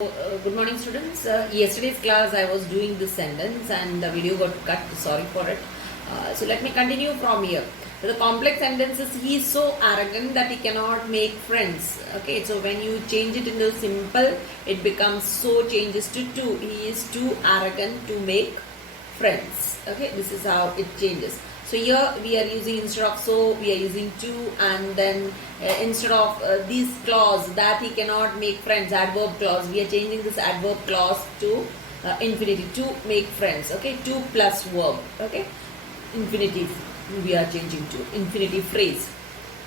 Good morning students. Yesterday's class I was doing this sentence and the video got cut. Sorry for it. So let me continue from here. So the complex sentence is he is so arrogant that he cannot make friends. Okay, so when you change it into simple, it becomes so changes to two. He is too arrogant to make friends. Okay, this is how it changes. So here we are using, instead of so, we are using to, and then instead of this clause that he cannot make friends, adverb clause, we are changing this adverb clause to infinitive, to make friends. Okay, to plus verb. Okay, infinitive we are changing to infinitive phrase.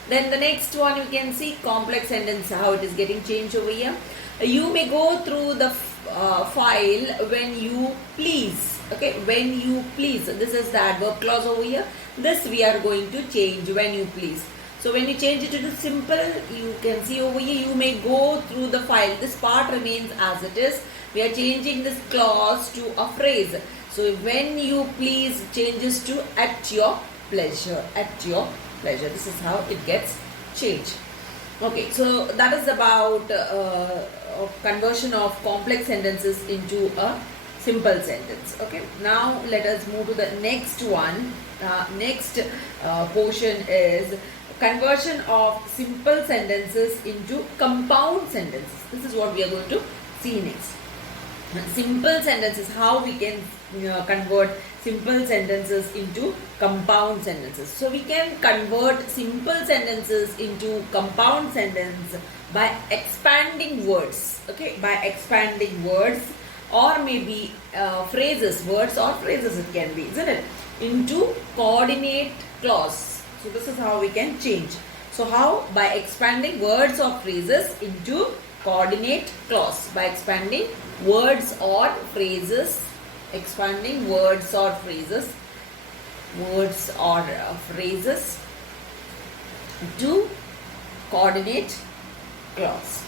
Then the next one you can see complex sentence, how it is getting changed over here. You may go through the file when you please. Okay, when you please. This is the adverb clause over here. This we are going to change, when you please. So when you change it to the simple, you can see over here, you may go through the file. This part remains as it is. We are changing this clause to a phrase. So when you please changes to at your pleasure. At your pleasure. This is how it gets changed. Okay, so that is about conversion of complex sentences into a simple sentence. Okay, now let us move to the next one. Next portion is conversion of simple sentences into compound sentences. This is what we are going to see next. Simple sentences, how we can convert simple sentences into compound sentences. So we can convert simple sentences into compound sentence by expanding words. Okay, by expanding words, or maybe phrases, words or phrases it can be, isn't it? Into coordinate clause. So this is how we can change. So how? By expanding words or phrases into coordinate clause. By expanding words or phrases, expanding words or phrases, to coordinate clause.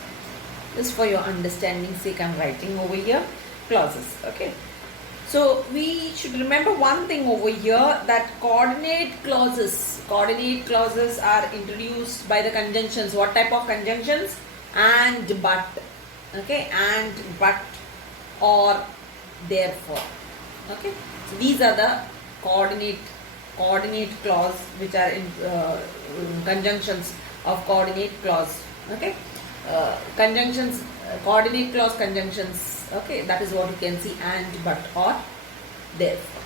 This for your understanding sake I am writing over here clauses. Okay, so we should remember one thing over here, that coordinate clauses are introduced by the conjunctions. What type of conjunctions? And, but. Okay, and, but, or, therefore. Okay, so these are the coordinate clause which are in conjunctions of coordinate clause. Okay, conjunctions, coordinate clause conjunctions. Okay, that is what you can see, and, but, or, therefore.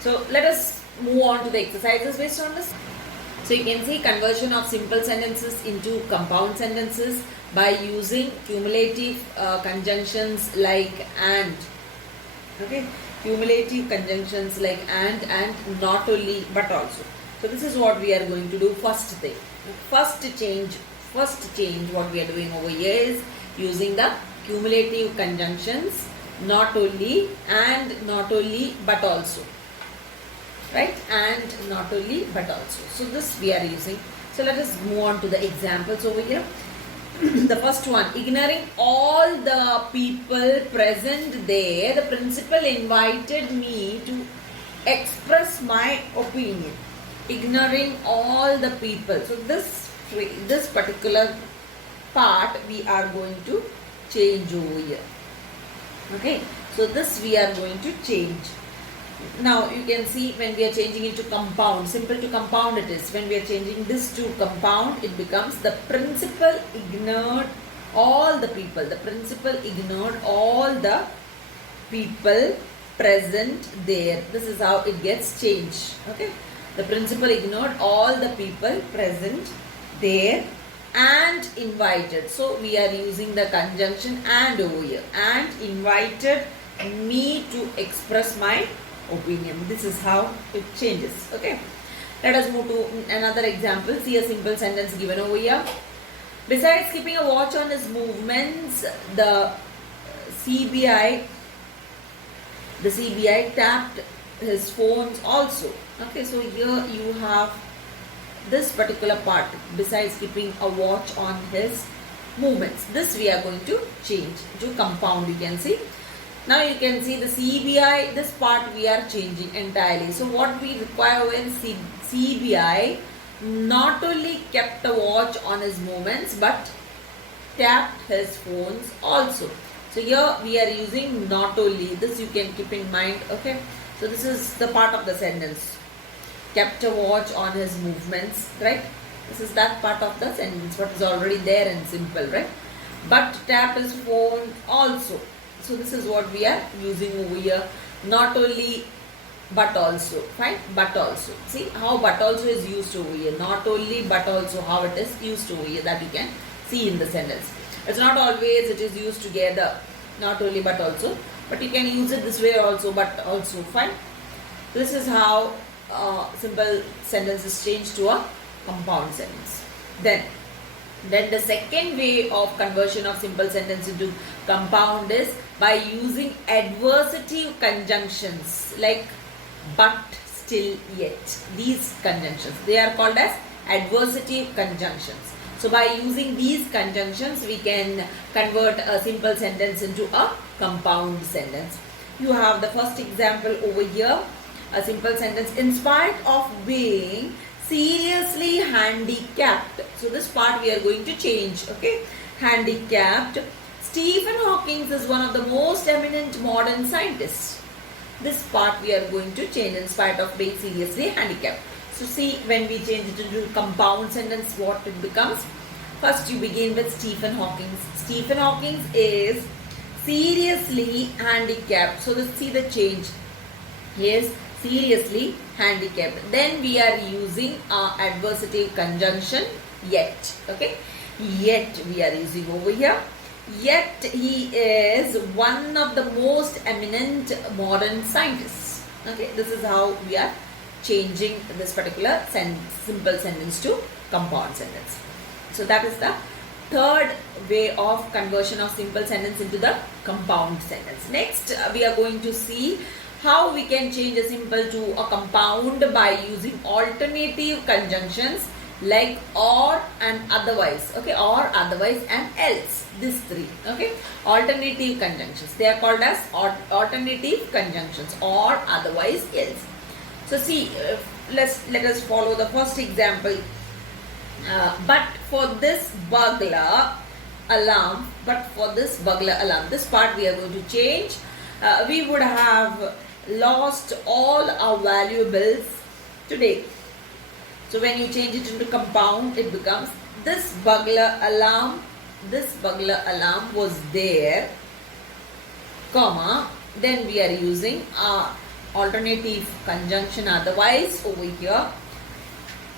So let us move on to the exercises based on this. So you can see conversion of simple sentences into compound sentences by using cumulative conjunctions like and. Okay, cumulative conjunctions like and not only but also. So this is what we are going to do. First thing, first change what we are doing over here is using the cumulative conjunctions, not only and, not only but also. Right, and not only but also. So this we are using. So let us move on to the examples over here. The first one, ignoring all the people present there, the principal invited me to express my opinion. Ignoring all the people. So this particular part we are going to change over here. Okay, so this we are going to change. Now you can see when we are changing it to compound, simple to compound it is. When we are changing this to compound, it becomes the principal ignored all the people. The principal ignored all the people present there. This is how it gets changed. Okay, the principal ignored all the people present there and invited. So we are using the conjunction and over here, and invited me to express my opinion. This is how it changes. Okay, let us move to another example. See a simple sentence given over here. Besides keeping a watch on his movements, the CBI tapped his phones also. Okay, so here you have this particular part, besides keeping a watch on his movements. This we are going to change to compound, you can see. Now you can see the CBI, this part we are changing entirely. So what we require when CBI not only kept a watch on his movements, but tapped his phones also. So here we are using not only. This you can keep in mind. Okay. So this is the part of the sentence. Kept a watch on his movements, right? This is that part of the sentence, what is already there and simple, right? But tapped his phone also. So this is what we are using over here. Not only, but also. Fine? But also. See how but also is used over here. Not only, but also how it is used over here. That you can see in the sentence. It's not always it is used together. Not only, but also. But you can use it this way also, but also. Fine? This is how simple sentence is changed to a compound sentence. Then the second way of conversion of simple sentence into compound is by using adversative conjunctions like but, still, yet. These conjunctions, they are called as adversative conjunctions. So by using these conjunctions, we can convert a simple sentence into a compound sentence. You have the first example over here. A simple sentence, in spite of being seriously handicapped. So this part we are going to change. Okay, handicapped. Stephen Hawking is one of the most eminent modern scientists. This part we are going to change, in spite of being seriously handicapped. So see, when we change it into compound sentence, what it becomes? First you begin with Stephen Hawking. Stephen Hawking is seriously handicapped. So let's see the change. He is seriously handicapped. Then we are using our adversative conjunction yet. Okay, yet we are using over here. Yet he is one of the most eminent modern scientists. Okay, this is how we are changing this particular simple sentence to compound sentence. So that is the third way of conversion of simple sentence into the compound sentence. Next we are going to see how we can change a simple to a compound by using alternative conjunctions like or and otherwise. Okay, or otherwise and else. These three. Okay, alternative conjunctions. They are called as alternative conjunctions, or otherwise else. So see, let us follow the first example. But for this burglar alarm, this part we are going to change. We would have lost all our valuables today. So when you change it into compound, it becomes this burglar alarm was there, comma, then we are using our alternative conjunction otherwise over here,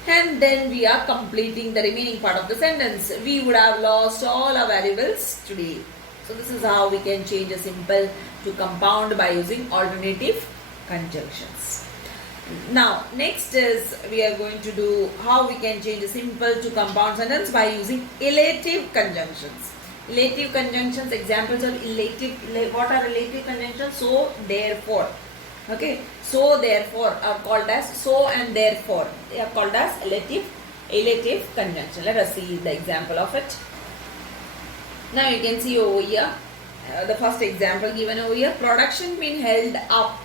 and then we are completing the remaining part of the sentence. We would have lost all our valuables today. So this is how we can change a simple to compound by using alternative conjunctions. Now next is we are going to do how we can change a simple to compound sentence by using elative conjunctions. Elative conjunctions, examples of what are relative conjunctions? So, therefore. Okay, so therefore are called as so and therefore. They are called as elative conjunction. Let us see the example of it. Now you can see over here the first example given over here. Production being held up.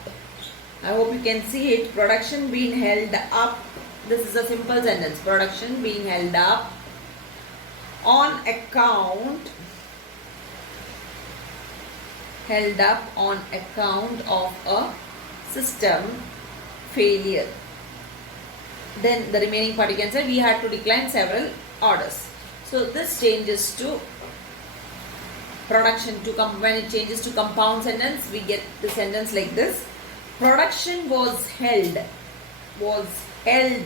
I hope you can see it. Production being held up. This is a simple sentence. Production being held up on account of a system failure. Then the remaining part you can say we had to decline several orders. So this changes to production to when it changes to compound sentence, we get the sentence like this. Production was held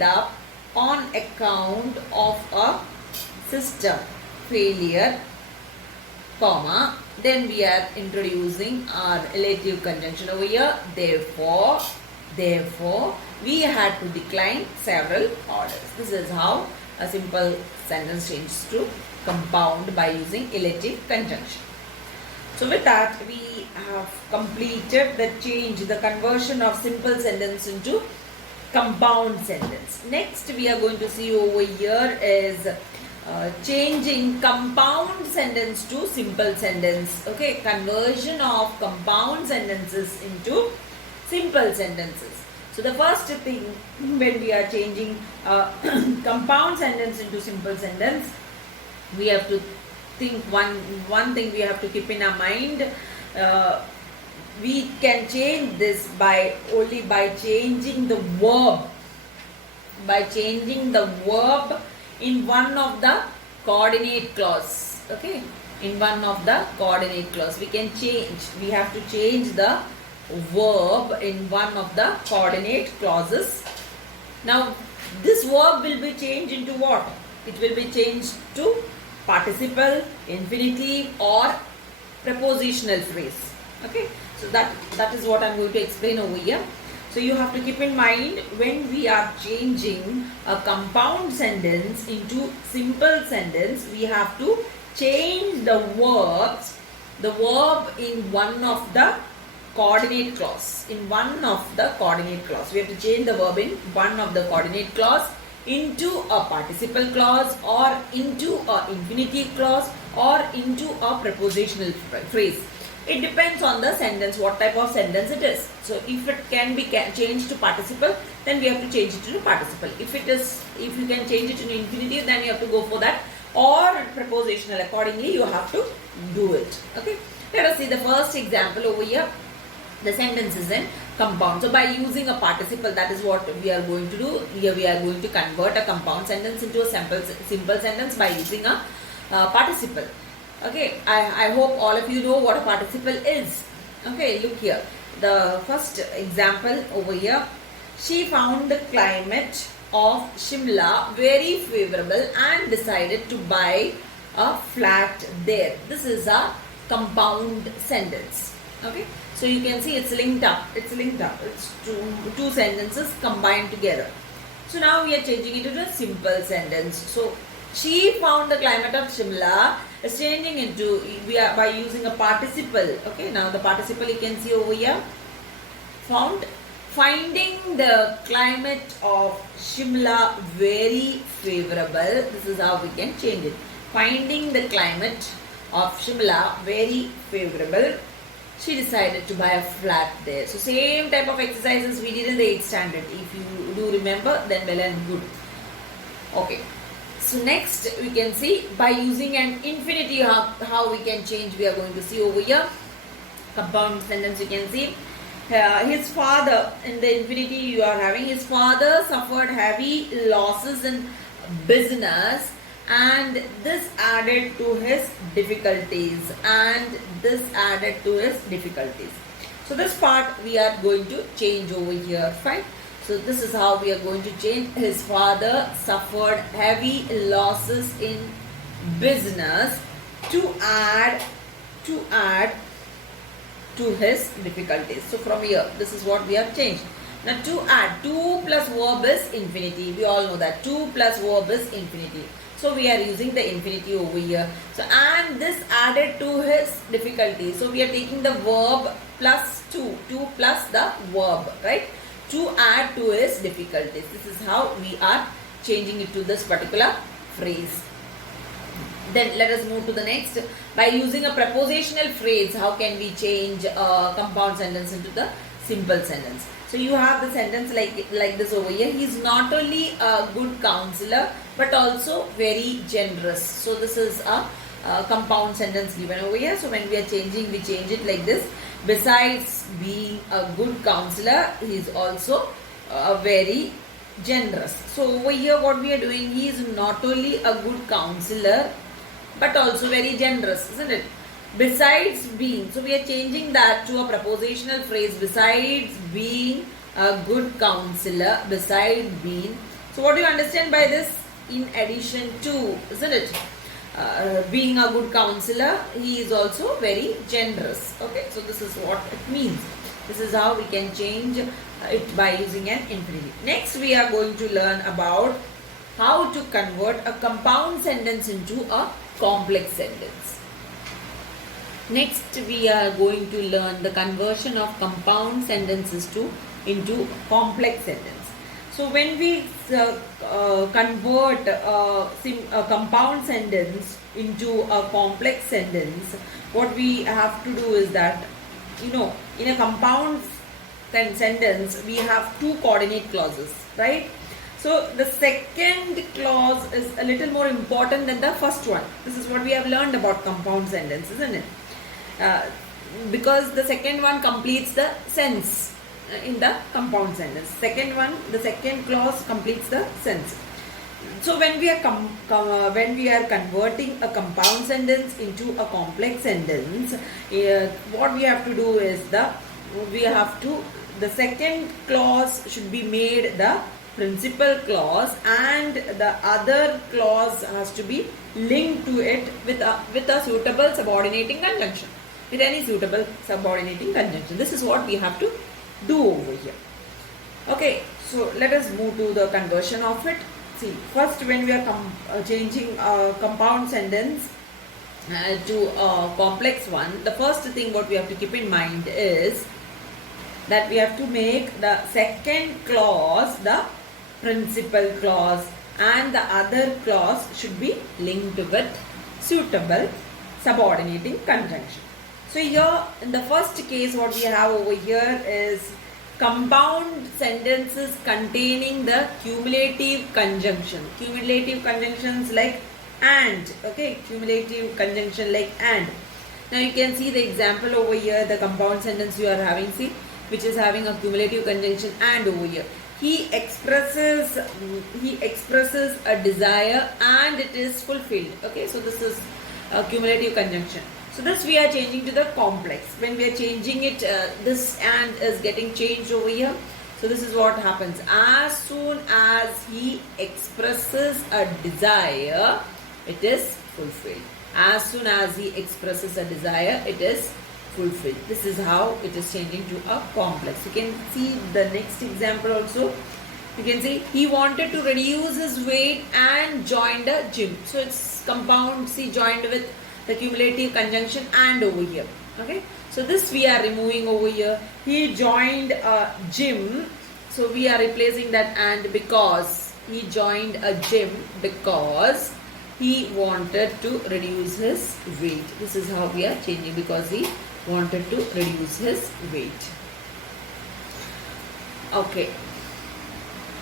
up on account of a system failure, comma, then we are introducing our elative conjunction over here. Therefore, we had to decline several orders. This is how a simple sentence changes to compound by using elative conjunction. So with that, we have completed the conversion of simple sentence into compound sentence. Next, we are going to see over here is changing compound sentence to simple sentence. Okay, conversion of compound sentences into simple sentences. So the first thing when we are changing compound sentence into simple sentence, we have to think one thing we have to keep in our mind. We can change this by only by changing the verb. By changing the verb in one of the coordinate clause. Okay, in one of the coordinate clause we can change. We have to change the verb in one of the coordinate clauses. Now this verb will be changed into what? It will be changed to participle, infinitive or prepositional phrase. Okay, so that is what I'm going to explain over here. So you have to keep in mind, when we are changing a compound sentence into simple sentence, we have to change the verb in one of the coordinate clause. In one of the coordinate clause, we have to change the verb in one of the coordinate clause into a participle clause or into a infinitive clause or into a prepositional phrase. It depends on the sentence, what type of sentence it is. So if it can be changed to participle, then we have to change it to participle. If you can change it to infinitive, then you have to go for that, or prepositional. Accordingly, you have to do it. Okay. Let us see the first example over here. The sentence is in compound. So by using a participle, that is what we are going to do. Here we are going to convert a compound sentence into a simple sentence by using a participle. Okay, I hope all of you know what a participle is. Okay, look here. The first example over here. She found the climate of Shimla very favorable and decided to buy a flat there. This is a compound sentence. Okay, so you can see it's linked up. It's two sentences combined together. So now we are changing it into a simple sentence. So she found the climate of Shimla is changing into, we are by using a participle. Okay, now the participle you can see over here. Finding the climate of Shimla very favorable. This is how we can change it. Finding the climate of Shimla very favorable, she decided to buy a flat there. So same type of exercises we did in the 8th standard. If you do remember, then well and good. Okay. So next we can see by using an infinitive how we can change. We are going to see over here. Compound sentence you can see. His father, in the infinitive you are having, his father suffered heavy losses in business and this added to his difficulties. So this part we are going to change over here. Fine. So this is how we are going to change. His father suffered heavy losses in business to add to his difficulties. So from here, this is what we have changed. Now to add, 2 plus verb is infinitive. We all know that 2 plus verb is infinitive. So we are using the infinitive over here. So and this added to his difficulty. So we are taking the verb plus 2 plus the verb, right? To add to his difficulties. This is how we are changing it to this particular phrase. Then let us move to the next. By using a prepositional phrase, how can we change a compound sentence into the simple sentence? So you have the sentence like this over here. He is not only a good counselor but also very generous. So this is a compound sentence given over here. So when we are changing, we change it like this. Besides being a good counselor, he is also very generous. So over here what we are doing, he is not only a good counselor but also very generous, isn't it? Besides being, so we are changing that to a prepositional phrase. Besides being a good counselor, besides being. So what do you understand by this? In addition to, isn't it? Being a good counselor, he is also very generous. Okay, so this is what it means. This is how we can change it by using an infinitive. Next we are going to learn about how to convert a compound sentence into a complex sentence. Next we are going to learn the conversion of compound sentences into complex sentence. So when we convert a compound sentence into a complex sentence, what we have to do is that, in a compound sentence we have 2 coordinate clauses, right? So the second clause is a little more important than the first one. This is what we have learned about compound sentence, isn't it? Because the second one completes the sense in the compound sentence. The second clause completes the sense. So when we are converting a compound sentence into a complex sentence, what we have to do is the second clause should be made the principal clause, and the other clause has to be linked to it with a suitable subordinating conjunction. With any suitable subordinating conjunction. This is what we have to do over here. Okay, so let us move to the conversion of it. See, first when we are changing a compound sentence to a complex one, the first thing what we have to keep in mind is that we have to make the second clause the principal clause, and the other clause should be linked with suitable subordinating conjunction. So here in the first case what we have over here is compound sentences containing the cumulative conjunction. Cumulative conjunctions like and. Okay, cumulative conjunction like and. Now you can see the example over here, the compound sentence you are having, see, which is having a cumulative conjunction and over here. He expresses a desire and it is fulfilled. Okay, so this is a cumulative conjunction. So this we are changing to the complex. When we are changing it, this and is getting changed over here. So this is what happens. As soon as he expresses a desire, it is fulfilled. As soon as he expresses a desire, it is fulfilled. This is how it is changing to a complex. You can see the next example also. You can see he wanted to reduce his weight and joined a gym. So it's compound, see, joined with the cumulative conjunction and over here. Okay, so this we are removing over here. He joined a gym. So we are replacing that and because he joined a gym because he wanted to reduce his weight. This is how we are changing, because he wanted to reduce his weight. Okay.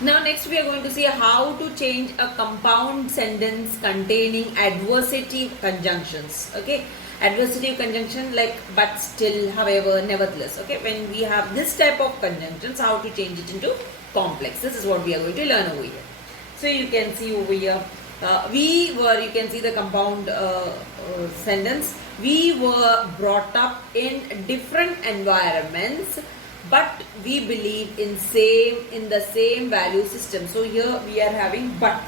Now next we are going to see how to change a compound sentence containing adversative conjunctions. Okay, adversative conjunction like but, still, however, nevertheless. Okay, when we have this type of conjunctions, how to change it into complex. This is what we are going to learn over here. So you can see over here, you can see the compound sentence. We were brought up in different environments, but we believe in the same value system. So here we are having but.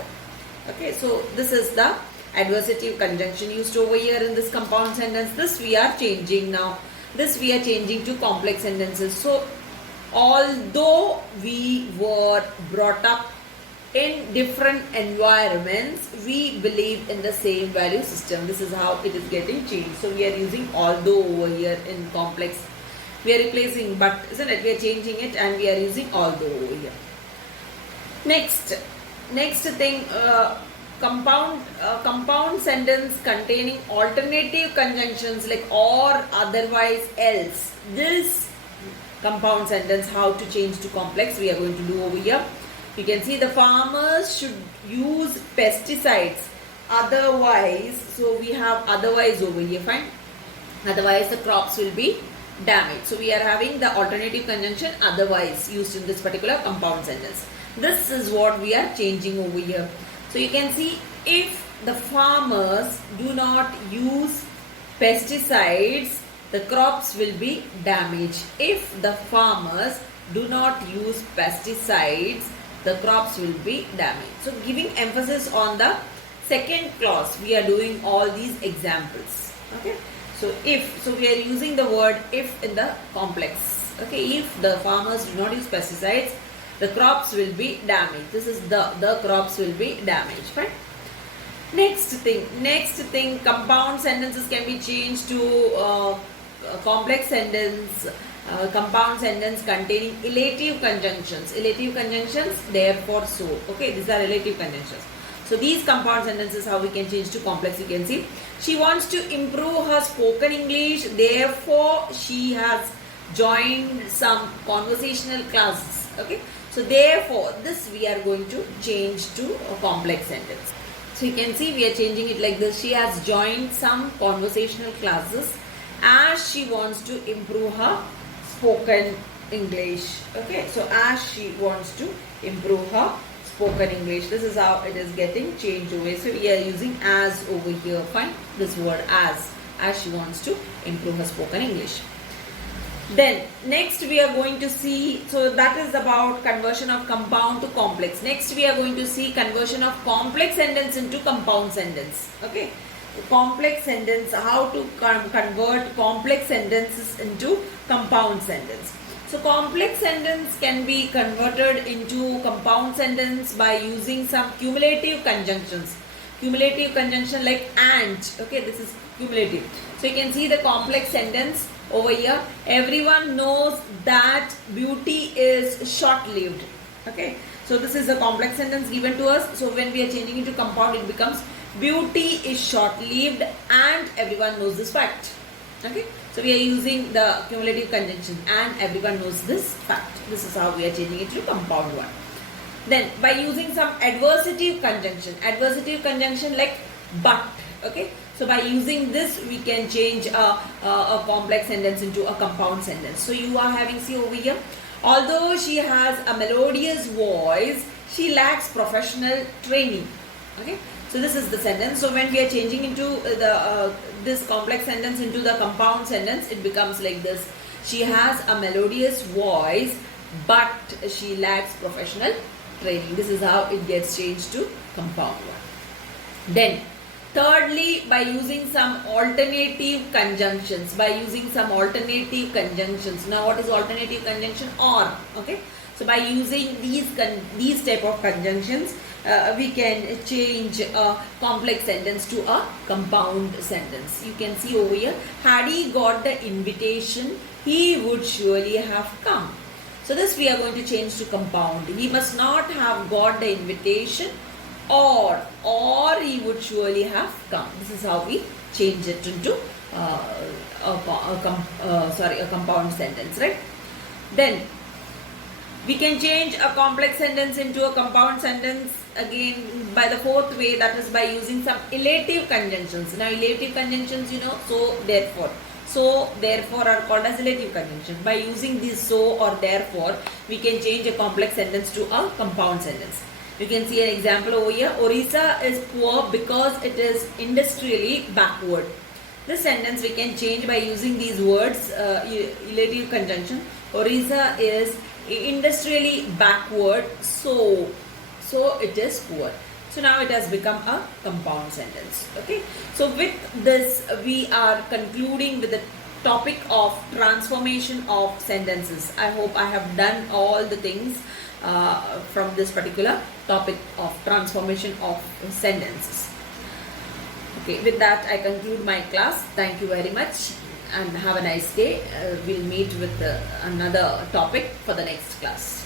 Okay, so this is the adversative conjunction used over here in this compound sentence. This we are changing now. This we are changing to complex sentences. So although we were brought up in different environments, we believe in the same value system. This is how it is getting changed. So we are using although over here in complex. We are replacing but, isn't it? We are changing it and we are using although over here. Next thing, compound sentence containing alternative conjunctions like or, otherwise, else. This compound sentence, how to change to complex, we are going to do over here. You can see the farmers should use pesticides. Otherwise, so we have otherwise over here, fine. Otherwise the crops will be damaged. So we are having the alternative conjunction otherwise used in this particular compound sentence. This is what we are changing over here. So you can see, if the farmers do not use pesticides, the crops will be damaged. If the farmers do not use pesticides, the crops will be damaged. So giving emphasis on the second clause, we are doing all these examples. Okay. So we are using the word if in the complex. Okay. If the farmers do not use pesticides, the crops will be damaged. This is the crops will be damaged. Right. Next thing, compound sentences can be changed to complex sentence. Compound sentence containing relative conjunctions. Relative conjunctions, therefore, so. Okay, these are relative conjunctions. So these compound sentences, how we can change to complex, you can see. She wants to improve her spoken English, therefore she has joined some conversational classes. Okay, So therefore, this we are going to change to a complex sentence. So you can see we are changing it like this. She has joined some conversational classes as she wants to improve her spoken English. Okay, so as she wants to improve her spoken English. This is how it is getting changed away. So we are using as over here. Fine, this word as she wants to improve her spoken English. Then next we are going to see, so that is about conversion of compound to complex. Next we are going to see conversion of complex sentence into compound sentence. Okay, complex sentence, how to convert complex sentences into compound sentence. So complex sentence can be converted into compound sentence by using some cumulative conjunctions. Cumulative conjunction like and. Okay, this is cumulative. So you can see the complex sentence over here. Everyone knows that beauty is short-lived. Okay, so this is a complex sentence given to us. So when we are changing into compound, it becomes beauty is short-lived and everyone knows this fact. Okay, so we are using the cumulative conjunction and everyone knows this fact. This is how we are changing it to compound one. Then by using some adversative conjunction like but. Okay, so by using this we can change a complex sentence into a compound sentence. So you are having, see over here, although she has a melodious voice, she lacks professional training. Okay, so this is the sentence. So when we are changing into this complex sentence into the compound sentence, it becomes like this: she has a melodious voice but she lacks professional training. This is how it gets changed to compound one. Then thirdly, by using some alternative conjunctions. Now what is alternative conjunction? Or. Okay, so by using these type of conjunctions, we can change a complex sentence to a compound sentence. You can see over here, had he got the invitation, he would surely have come. So this we are going to change to compound. He must not have got the invitation, or he would surely have come. This is how we change it into a compound sentence, right? Then we can change a complex sentence into a compound sentence again by the fourth way, that is by using some elative conjunctions. Now elative conjunctions, you know, so therefore are called as elative conjunctions. By using this so or therefore, we can change a complex sentence to a compound sentence. You can see an example over here. Orissa is poor because it is industrially backward. This sentence we can change by using these words, elative conjunction. Orissa is industrially backward, so it is poor. So now it has become a compound sentence. Okay, so with this we are concluding with the topic of transformation of sentences. I hope I have done all the things from this particular topic of transformation of sentences. Okay, with that I conclude my class. Thank you very much and have a nice day. We'll meet with another topic for the next class.